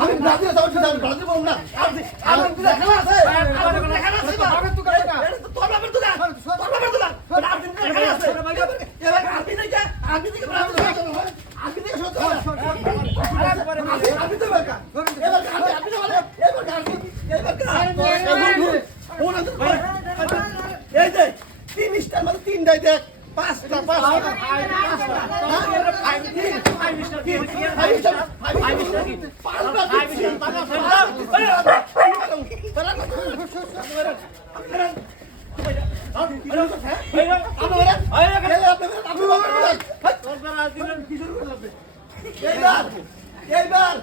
আমি ব্রাজিল যাচ্ছি, ব্রাজিল বলুন না। এই যে ৩০টার মধ্যে ৩টাই দেখ, ৫টা এইবার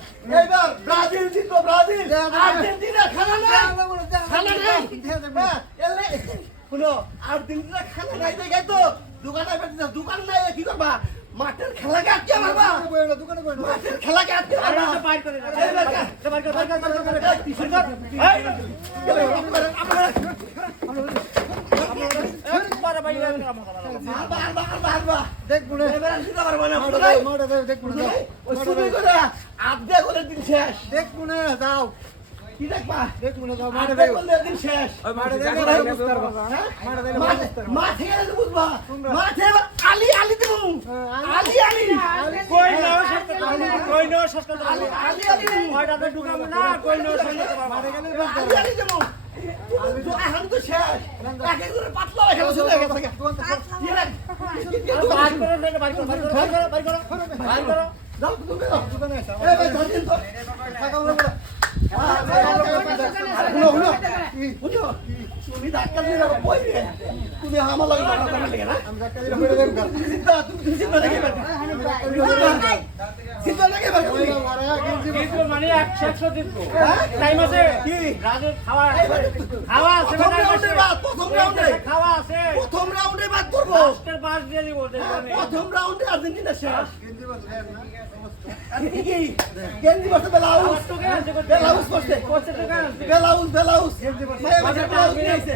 ব্রাজিল জিতবো, ব্রাজিল। আর্জেন্টিনা খেলা নাই, শুনো, আর্জেন্টিনা খেলা নাই দেখাই তো দোকান নাই, কি করবা? মাঠের খেলাকে আটকে মারবা, মাঠের খেলাকে আটকে মারবা। যাও কি দেখবা, দিন শেষ মাঠে গেলে বুঝবা, মাঠে আলি আলি দেবো, আলি আলি আলি দেবো। এখন তো শেষ, পাতলা তুমি ডাক্তার তুমি আমার লাগে না, মানে 100 দিন টাইম আছে কি রাজের খাওয়া খাওয়া আছে, খাওয়া আছে। প্রথম রাউন্ডে বাদ করবো, পাস দিয়ে দিব। প্রথম রাউন্ডে আর্জেন্টিনা শেষ। গেঞ্জি বসে বেলাউজ, বেলাউজ বসে বেলাউজ, বেলাউজ ভাইয়া বসে বেলাউজ নিয়ে আসছে।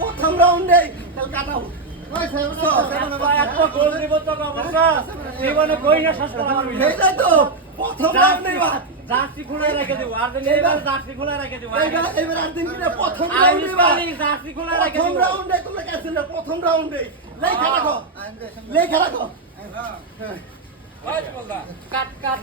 প্রথম রাউন্ডে কাটাও প্রথম রাউন্ডে জার্সি খুলে রেখে দেবো, জার্সি খুলে রেখে দেবো। এবার আর্জেন্টিনা প্রথম রাউন্ডে জার্সি খুলে রেখে প্রথম রাউন্ডে তোমরা ক্যান্সেল না, প্রথম রাউন্ডে লেখা রাখো, লেখা রাখো। কাট কাট